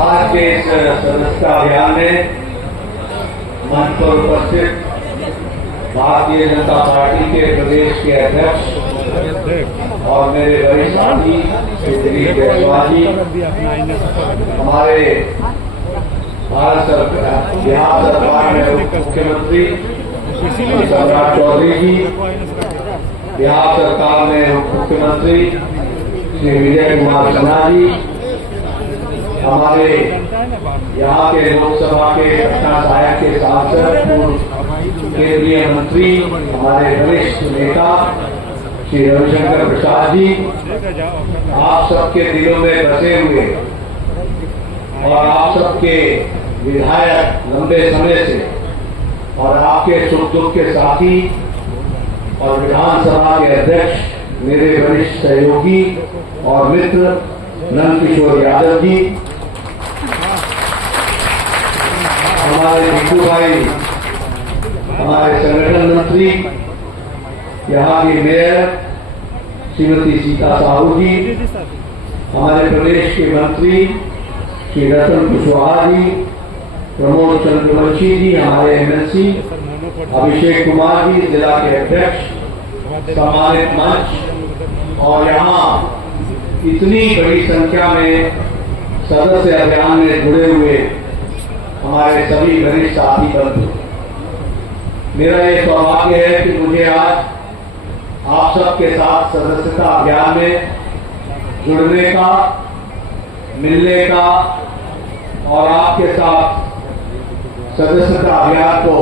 आज के इस सदस्यता अभियान में मंच पर उपस्थित भारतीय जनता पार्टी के प्रदेश के अध्यक्ष और मेरे वरिष्ठ साथी श्री दिलीप जायसवाल जी, हमारे बिहार सरकार में मुख्यमंत्री सम्राट चौधरी जी, बिहार सरकार में मुख्यमंत्री श्री विजय कुमार सिन्हा जी, हमारे यहाँ के लोकसभा के पटना साहिब के सांसद पूर्व केंद्रीय मंत्री, हमारे वरिष्ठ नेता श्री रविशंकर प्रसाद जी, आप सबके दिलों में बसे हुए और आप सबके विधायक लंबे समय से और आपके सुख दुख के साथी और विधानसभा के अध्यक्ष मेरे वरिष्ठ सहयोगी और मित्र नंद किशोर यादव जी, हमारे भिक्खू भाई, हमारे संगठन मंत्री, यहाँ की मेयर श्रीमती सीता साहू जी, हमारे प्रदेश के मंत्री श्री रतन कुशवाहा जी, प्रमोद चंद्रवंशी जी, हमारे एमएलसी अभिषेक कुमार जी, जिला के अध्यक्ष, सम्मानित मंच और यहाँ इतनी बड़ी संख्या में सदस्य अभियान में जुड़े हुए हमारे सभी वरिष्ठ साथी बंधु, मेरा ये सौभाग्य है कि मुझे आज आप सबके साथ सदस्यता अभियान में जुड़ने का, मिलने का और आपके साथ सदस्यता अभियान को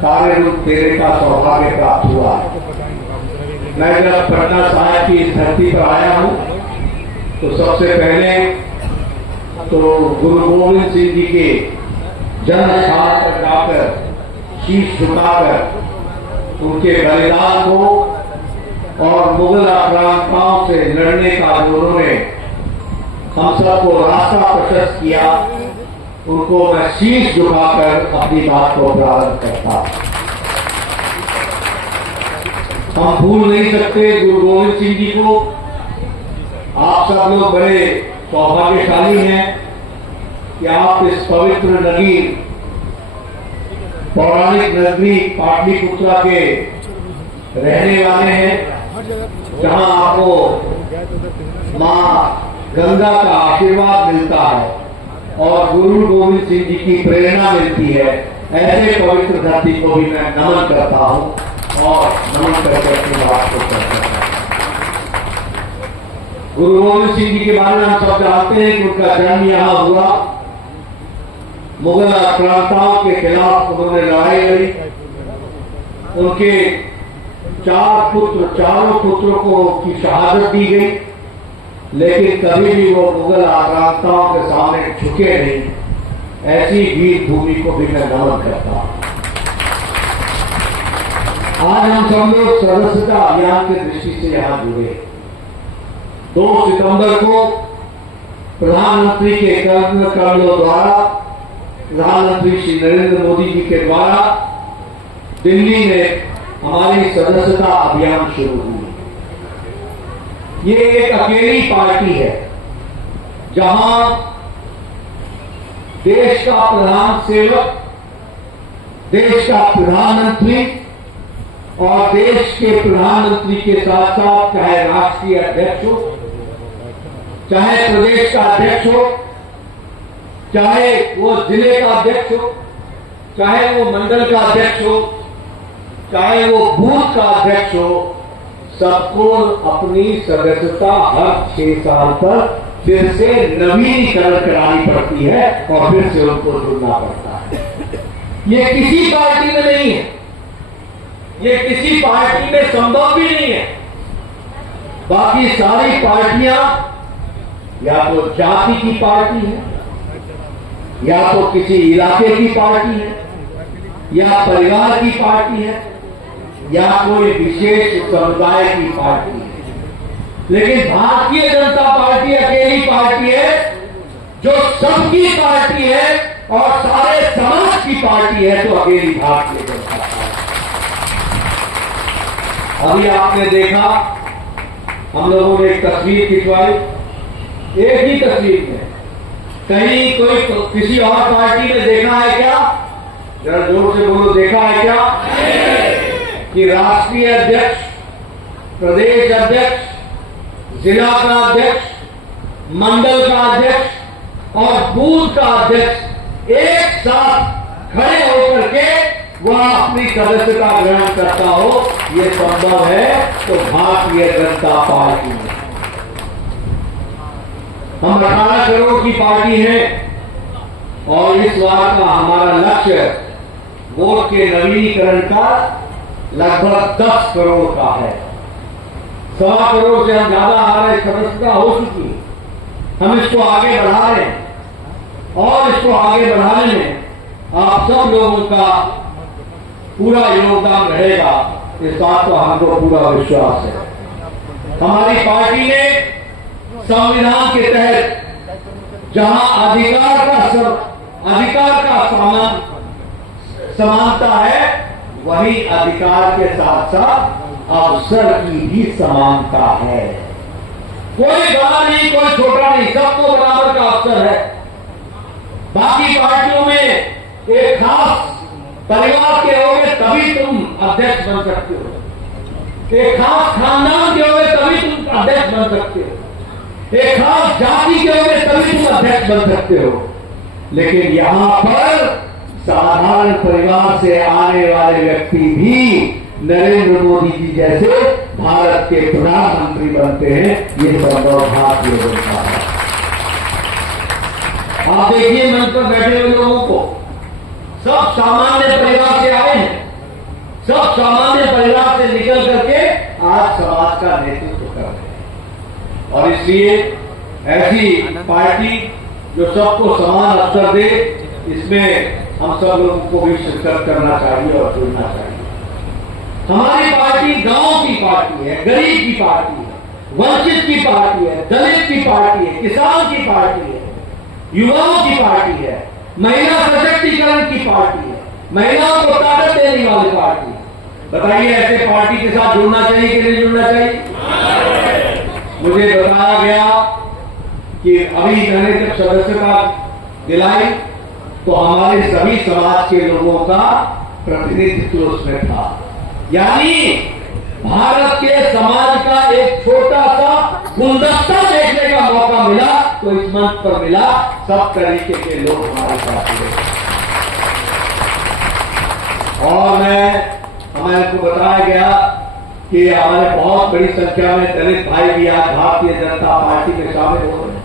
कार्य रूप देने का सौभाग्य प्राप्त हुआ है। मैं जब पटना साहिब की इस धरती पर आया हूं तो सबसे पहले तो गुरु गोविंद सिंह जी के जन्म स्थान पर जाकर शीश झुकाकर उनके बलिदान को और मुगल आक्रांताओं से लड़ने का जो उन्होंने हम सबको रास्ता प्रशस्त किया, उनको मैं शीश झुकाकर अपनी बात को प्रारंभ करता। हम भूल नहीं सकते गुरु गोविंद सिंह जी को। आप सब लोग बड़े सौभाग्यशाली हैं कि आप इस पवित्र नगरी, पौराणिक नगरी पाटलिपुत्रा के रहने वाले हैं, जहां आपको मां गंगा का आशीर्वाद मिलता है और गुरु गोविंद सिंह जी की प्रेरणा मिलती है। ऐसे पवित्र धरती को भी मैं नमन करता हूं और नमन करके अपनी बात को करता हूं। गुरु गोविंद सिंह जी के बारे में हम सब जानते हैं कि उनका जन्म यहाँ हुआ। मुगल आक्रांताओं के खिलाफ उन्होंने लड़ाई लड़ी। उनके चारों पुत्रों को की शहादत दी गई, लेकिन कभी भी वो मुगल आक्रांताओं के सामने झुके नहीं। ऐसी वीर भूमि को भी मैं नमन करता हूं। आज हम सब लोग सदस्यता अभियान की दृष्टि से यहां जुड़े। 2 सितंबर को प्रधानमंत्री के कदमों द्वारा, प्रधानमंत्री श्री नरेंद्र मोदी जी के द्वारा दिल्ली में हमारी सदस्यता अभियान शुरू हुई। ये एक अकेली पार्टी है जहां देश का प्रधान सेवक, देश का प्रधानमंत्री और देश के प्रधानमंत्री के साथ साथ चाहे राष्ट्रीय अध्यक्ष हो, चाहे प्रदेश का अध्यक्ष हो, चाहे वो जिले का अध्यक्ष हो, चाहे वो मंडल का अध्यक्ष हो, चाहे वो बूथ का अध्यक्ष हो, सबको अपनी सदस्यता हर 6 साल पर फिर से नवीनीकरण करानी पड़ती है और फिर से उनको जुड़ना पड़ता है। ये किसी पार्टी में नहीं है, ये किसी पार्टी में संभव भी नहीं है। बाकी सारी पार्टियां या तो जाति की पार्टी है, या तो किसी इलाके की पार्टी है, या परिवार की पार्टी है, या कोई विशेष समुदाय की पार्टी है। लेकिन भारतीय जनता पार्टी अकेली पार्टी है जो सबकी पार्टी है और सारे समाज की पार्टी है, तो अकेली भारतीय जनता पार्टी। अभी आपने देखा हम लोगों ने एक तस्वीर खिंचवाई, एक ही तस्वीर में। कहीं कोई किसी और पार्टी ने देखा है क्या? जरा जोर से बोलो, देखा है क्या कि राष्ट्रीय अध्यक्ष, प्रदेश अध्यक्ष, जिला का अध्यक्ष, मंडल का अध्यक्ष और बूथ का अध्यक्ष एक साथ खड़े होकर के वह अपनी सदस्यता ग्रहण करता हो, यह संभव है तो भारतीय जनता पार्टी में। हम 18 करोड़ की पार्टी है और इस बार का हमारा लक्ष्य वोट के नवीनीकरण का लगभग 10 करोड़ का है। 1.25 करोड़ से हम ज्यादा हमारे सदस्यता हो चुकी है। हम इसको आगे बढ़ा रहे हैं और इसको आगे बढ़ाने में आप सब लोगों का पूरा योगदान रहेगा, इस बात का हमको पूरा विश्वास है। हमारी पार्टी ने संविधान के तहत जहां अधिकार का समानता है, वही अधिकार के साथ साथ अवसर की भी समानता है। कोई बड़ा नहीं, कोई छोटा नहीं, सबको बराबर का अवसर है। बाकी पार्टियों में एक खास परिवार के होगे तभी तुम अध्यक्ष बन सकते हो, एक खास खानदान के होगे तभी तुम अध्यक्ष बन सकते हो, एक खास जाति के होगे तभी तुम अध्यक्ष बन सकते हो। लेकिन यहां पर साधारण परिवार से आने वाले व्यक्ति भी नरेंद्र मोदी जी जैसे भारत के प्रधानमंत्री बनते हैं, ये संभव भारतीय जनता है। आप देखिए मंच पर बैठे हुए लोगों को, सब सामान्य परिवार से आए हैं, सब सामान्य परिवार से निकल करके आज समाज का नेतृत्व कर रहे हैं। और इसलिए ऐसी पार्टी जो सबको समान अवसर दे, इसमें हम सब लोगों को भी शिरकत करना चाहिए और जुड़ना चाहिए। हमारी पार्टी गांव की पार्टी है, गरीब की पार्टी है, वंचित की पार्टी है, दलित की पार्टी है, किसान की पार्टी है, युवाओं की पार्टी है, महिला सशक्तिकरण की पार्टी है, महिलाओं को ताकत देने वाली पार्टी है। बताइए ऐसे पार्टी के साथ जुड़ना चाहिए कि नहीं जुड़ना चाहिए? मुझे बताया गया कि अभी मैंने जब सदस्यता दिलाई तो हमारे सभी समाज के लोगों का प्रतिनिधित्व उसमें था। यानी भारत के समाज का एक छोटा सा गुलदस्ता देखने का मौका मिला तो इस मंच पर मिला। सब तरीके के लोग हमारे साथ हुए और हमें को बताया गया कि हमारे बहुत बड़ी संख्या में दलित भाई भी आज भारतीय जनता पार्टी में शामिल हो रहे हैं।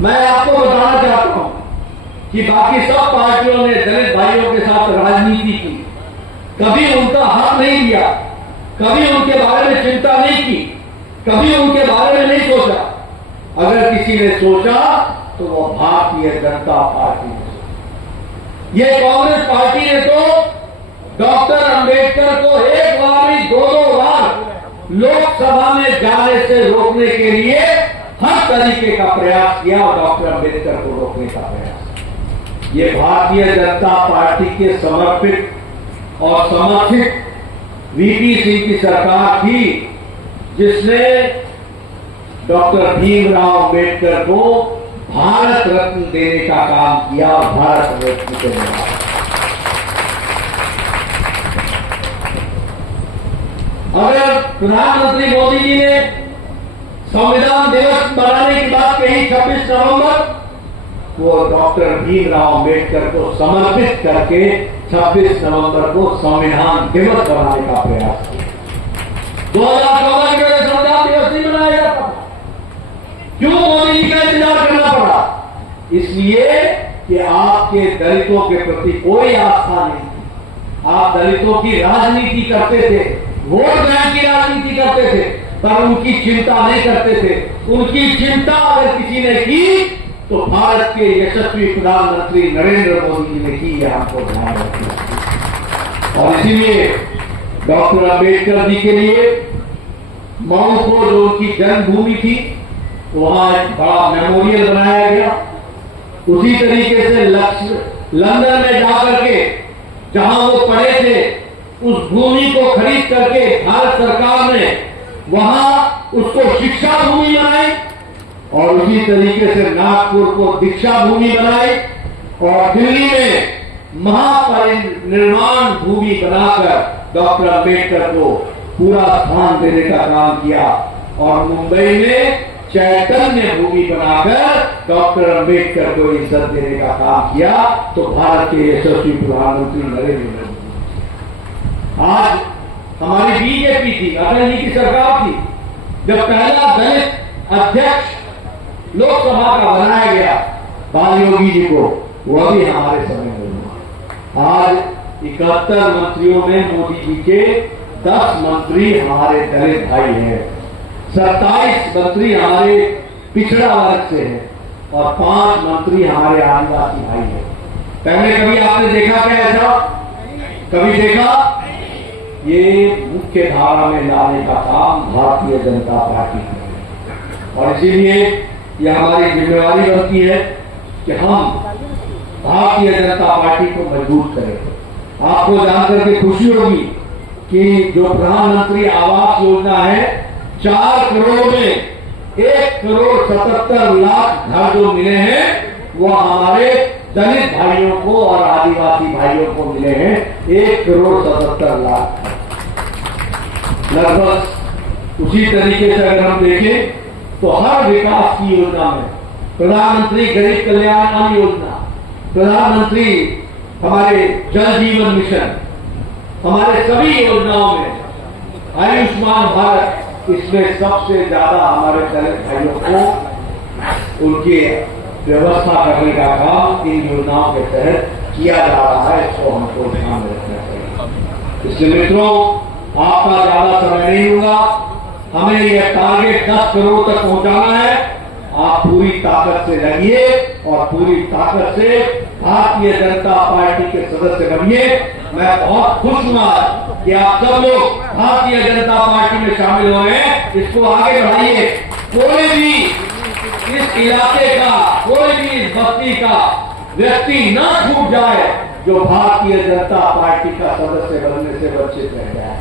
मैं आपको बताना चाहता हूं कि बाकी सब पार्टियों ने दलित भाइयों के साथ राजनीति की, कभी उनका हक नहीं दिया, कभी उनके बारे में चिंता नहीं की, कभी उनके बारे में नहीं सोचा। अगर किसी ने सोचा तो वो भारतीय जनता पार्टी ने सोचा। ये कांग्रेस पार्टी ने तो डॉक्टर अंबेडकर को एक बार नहीं 2-2 बार लोकसभा में जाने से रोकने के लिए हर तरीके का प्रयास किया और डॉक्टर अंबेडकर को रोकने का प्रयास। ये भारतीय जनता पार्टी के समर्पित और समर्थित वीपी सिंह की सरकार थी जिसने डॉक्टर भीमराव अंबेडकर को भारत रत्न देने का काम किया और भारत रत्न को मिला। अगर प्रधानमंत्री मोदी जी ने संविधान दिवस मनाने की बात कही 26 नवंबर, वो डॉक्टर भीमराव अंबेडकर को समर्पित करके 26 नवंबर को संविधान दिवस बनाने का प्रयास किया। 2014 के संविधान दिवस नहीं मनाया जाता। क्यों मोदी जी का इंतजार करना पड़ा? इसलिए कि आपके दलितों के प्रति कोई आस्था नहीं थी। आप दलितों की राजनीति करते थे, वोट बैंक की राजनीति करते थे, पर उनकी चिंता नहीं करते थे। उनकी चिंता अगर किसी ने की तो भारत के यशस्वी प्रधानमंत्री नरेंद्र मोदी जी ने की, यह हमको ध्यान रखना। और इसीलिए डॉक्टर अंबेडकर जी के लिए मऊ को जो उनकी जन्मभूमि थी वहां एक बड़ा मेमोरियल बनाया गया। उसी तरीके से लंदन में जाकर के जहां वो पढ़े थे उस भूमि को खरीद करके भारत सरकार ने वहां उसको शिक्षा भूमि बनाई और उसी तरीके से नागपुर को दीक्षा भूमि बनाई और दिल्ली में महापरिनिर्वाण भूमि बनाकर डॉक्टर अंबेडकर को पूरा स्थान देने का काम किया और मुंबई में चैतन्य भूमि बनाकर डॉक्टर अंबेडकर को इज्जत देने का काम किया। तो भारत के यशस्वी प्रधानमंत्री नरेंद्र मोदी, आज हमारी बीजेपी थी, अटल जी की सरकार थी, जब पहला दलित अध्यक्ष लोकसभा का बनाया गया बाल योगी जी को, वह भी हमारे समय में हुआ। आज 71 मंत्रियों में मोदी जी के 10 मंत्री हमारे दलित भाई हैं, 27 मंत्री हमारे पिछड़ा वर्ग से हैं और 5 मंत्री हमारे आदिवासी भाई हैं। पहले कभी आपने देखा क्या ऐसा? कभी देखा? ये मुख्य धारा में लाने का काम भारतीय जनता पार्टी की है और इसीलिए यह हमारी जिम्मेवारी बनती है कि हम भारतीय जनता पार्टी को मजबूत करें। आपको जानकर के खुशी होगी कि जो प्रधानमंत्री आवास योजना है, 4 करोड़ में 1,77,00,000 घर जो मिले हैं वो हमारे दलित भाइयों को और आदिवासी भाइयों को मिले हैं। 1,77,00,000 लगभग उसी तरीके से अगर हम देखें तो हर विकास की योजना में प्रधानमंत्री गरीब कल्याण अन्न योजना, प्रधानमंत्री हमारे जल जीवन मिशन, हमारे सभी योजनाओं में आयुष्मान भारत, इसमें सबसे ज्यादा हमारे दलित भाइयों को उनकी व्यवस्था करने का काम इन योजनाओं के तहत किया जा रहा है। इसको हमको ध्यान में रखना चाहिए। इसलिए मित्रों, आपका ज्यादा समय नहीं होगा, हमें यह टारगेट 10 करोड़ तक पहुंचाना है। आप पूरी ताकत से लगिए और पूरी ताकत से भारतीय जनता पार्टी के सदस्य बनिए। मैं बहुत खुश हुआ कि आप सब लोग भारतीय जनता पार्टी में शामिल हो रहे हैं। इसको आगे बढ़ाइए। कोई भी इस इलाके का, कोई भी इस बस्ती का व्यक्ति न छूट जाए जो भारतीय जनता पार्टी का सदस्य बनने से वंचित रह जाए।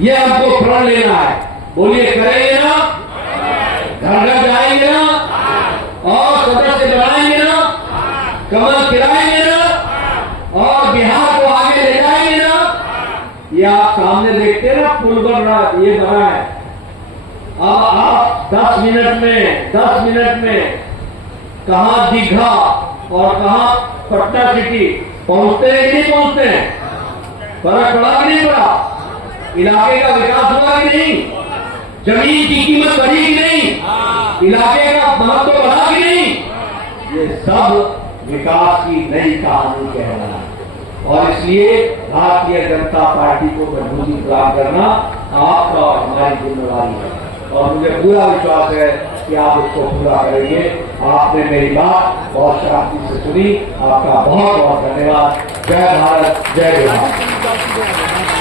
ये हमको प्रण लेना है। बोलिए, करेंगे ना? घर घर जाएंगे ना? और सदस्य बनाएंगे ना? कमल खिलाएंगे ना? और बिहार को आगे ले जाएंगे ना? ये आप सामने देखते हैं ना, पुल बन रहा है, ये बना है। अब आप 10 मिनट में कहां दीघा और कहां पटना सिटी पहुंचते हैं कि नहीं पहुंचते हैं? फर्क पड़ा कि नहीं पड़ा? इलाके का विकास हुआ कि नहीं? जमीन की कीमत बढ़ी कि नहीं? इलाके का महत्व बढ़ा कि नहीं? ये सब विकास की नई कहानी कह रहा है और इसलिए भारतीय जनता पार्टी को मजबूती प्रदान करना आपका और हमारी जिम्मेवारी है और मुझे पूरा विश्वास है कि आप इसको पूरा करेंगे। आपने मेरी बात बहुत शांति से सुनी। आपका बहुत बहुत धन्यवाद। जय भारत, जय बिहार।